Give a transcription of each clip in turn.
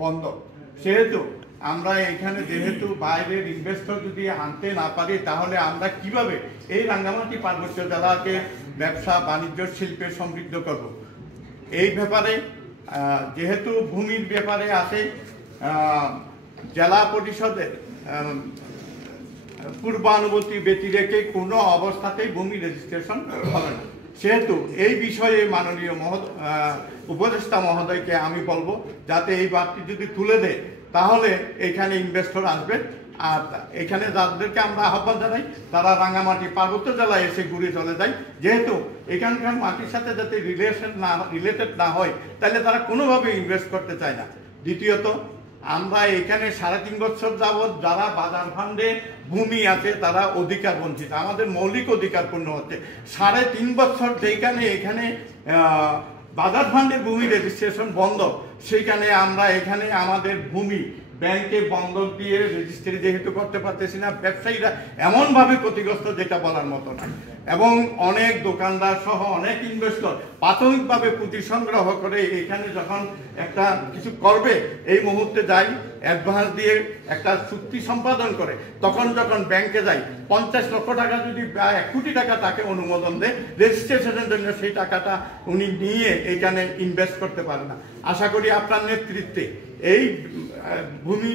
বন্ধ। সেহেতু আমরা এখানে যেহেতু বাইরের ইনভেস্টর যদি আনতে না পারি, তাহলে আমরা কিভাবে এই রাঙ্গামাটি পার্বত্য জেলাকে ব্যবসা বাণিজ্য শিল্পে সমৃদ্ধ করব? এই ব্যাপারে যেহেতু ভূমির ব্যাপারে আছে জেলা পরিষদের পূর্বানুমতি ব্যতি রেখে কোনো অবস্থাতেই ভূমি রেজিস্ট্রেশন হবে না। সেহেতু এই বিষয়ে মাননীয় উপদেষ্টা মহোদয়কে আমি বলবো যাতে এই বার্তা যদি তুলে দেয়, তাহলে এখানে ইনভেস্টর আসবে। আর এখানে যাদেরকে আমরা আহ্বান জানাই, তারা রাঙ্গামাটি পার্বত্য জেলায় এসে ঘুরে চলে যায়। যেহেতু এখানকার মাটির সাথে যাতে রিলেটেড না হয়, তাহলে তারা কোনোভাবে ইনভেস্ট করতে চায় না। দ্বিতীয়ত, আমরা এখানে 3.5 বছর যাবৎ যারা বাজার ফান্ডে ভূমি আছে তারা অধিকার বঞ্চিত, আমাদের মৌলিক অধিকার পূর্ণ হচ্ছে। 3.5 বছর যেখানে এখানে বাজার ফান্ডের ভূমি রেজিস্ট্রেশন বন্ধ, সেইখানে আমরা এখানে আমাদের ভূমি ব্যাংকে বন্ধক দিয়ে রেজিস্ট্রি যেহেতু করতে পারতেছি না, ব্যবসায়ীরা এমনভাবে ক্ষতিগ্রস্ত যেটা বলার মতো না। এবং অনেক দোকানদার সহ অনেক ইনভেস্টর প্রাথমিকভাবে পুঁজি সংগ্রহ করে এখানে যখন একটা কিছু করবে, এই মুহূর্তে যাই অ্যাডভান্স দিয়ে একটা চুক্তি সম্পাদন করে, তখন যখন ব্যাংকে যাই 50 লক্ষ টাকা যদি 1 কোটি টাকা তাকে অনুমোদন দেয় রেজিস্ট্রেশনের জন্য, সেই টাকাটা উনি নিয়ে এখানে ইনভেস্ট করতে পারে না। আশা করি আপনার নেতৃত্বে এই ভূমি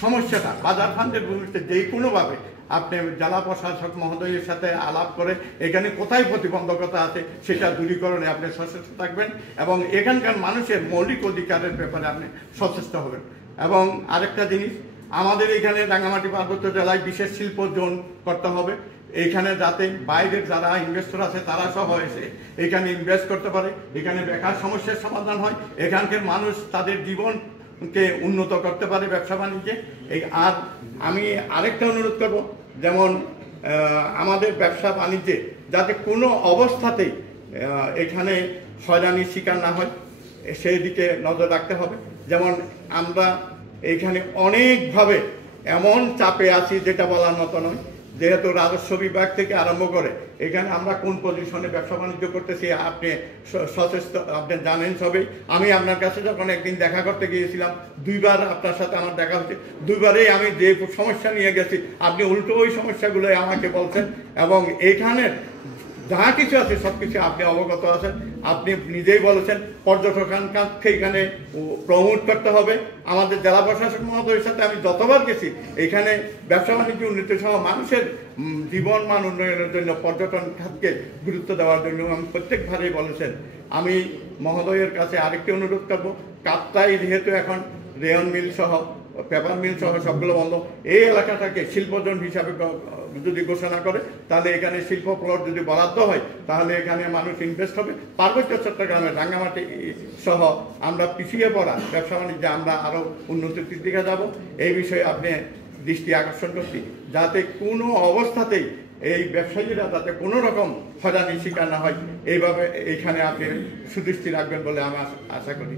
সমস্যাটা, বাজার ফান্ডের ভূমিতে যে কোনোভাবে আপনি জেলা প্রশাসক মহোদয়ের সাথে আলাপ করে এখানে কোথায় প্রতিবন্ধকতা আছে সেটা দূরীকরণে আপনি সচেষ্ট থাকবেন এবং এখানকার মানুষের মৌলিক অধিকারের ব্যাপারে আপনি সচেষ্ট হবেন। এবং আরেকটা জিনিস, আমাদের এখানে রাঙ্গামাটি পার্বত্য জেলায় বিশেষ শিল্প জোন করতে হবে। এইখানে যাতে বাইরের যারা ইনভেস্টর আছে তারা সহ এসে এখানে ইনভেস্ট করতে পারে, এখানে বেকার সমস্যার সমাধান হয়, এখানকার মানুষ তাদের জীবনকে উন্নত করতে পারে ব্যবসা বাণিজ্যে। আর আমি আরেকটা অনুরোধ করব, যেমন আমাদের ব্যবসা বাণিজ্যে যাতে কোনো অবস্থাতেই এখানে হয়রানির শিকার না হয়, সেই দিকে নজর রাখতে হবে। যেমন আমরা এইখানে অনেকভাবে এমন চাপে আছি যেটা বলার মতো নয়। যেহেতু রাজস্ব বিভাগ থেকে আরম্ভ করে এখানে আমরা কোন পজিশনে ব্যবসা বাণিজ্য করতেছি আপনি সচেষ্ট, আপনি জানেন সবই। আমি আপনার কাছে যখন একদিন দেখা করতে গিয়েছিলাম, 2 বার আপনার সাথে আমার দেখা হচ্ছে, 2 বারেই আমি যে সমস্যা নিয়ে গেছি আপনি উল্টো ওই সমস্যাগুলোই আমাকে বলছেন এবং এইখানের যা কিছু আছে সব কিছু আপনি অবগত আছেন। আপনি নিজেই বলেছেন পর্যটককে এখানে প্রমোট করতে হবে। আমাদের জেলা প্রশাসক মহোদয়ের সাথে আমি যতবার গেছি এখানে ব্যবসা বাণিজ্য উন্নতি সহ মানুষের জীবন মান উন্নয়নের জন্য পর্যটন খাতকে গুরুত্ব দেওয়ার জন্য আমি প্রত্যেকবারেই বলেছেন। আমি মহোদয়ের কাছে আরেকটি অনুরোধ করব, কাপ্তাই যেহেতু এখন রেয়ন মিল সহ পেপার মিল সহ সবগুলো বন্ধ, এই এলাকাটাকে শিল্পজন হিসাবে যদি ঘোষণা করে, তাহলে এখানে শিল্প প্লট যদি বরাদ্দ হয় তাহলে এখানে মানুষ ইনভেস্ট হবে। পার্বত্য চট্টগ্রামের রাঙ্গামাটি সহ আমরা পিছিয়ে পড়া ব্যবসা বাণিজ্যে আমরা আরও উন্নতির দিকে যাব। এই বিষয়ে আপনি দৃষ্টি আকর্ষণ করছি যাতে কোনো অবস্থাতেই এই ব্যবসায়ীরা যাতে কোনো রকম হয়রানির শিকার না হয়, এইভাবে এইখানে আপনি সুদৃষ্টি রাখবেন বলে আমি আশা করি।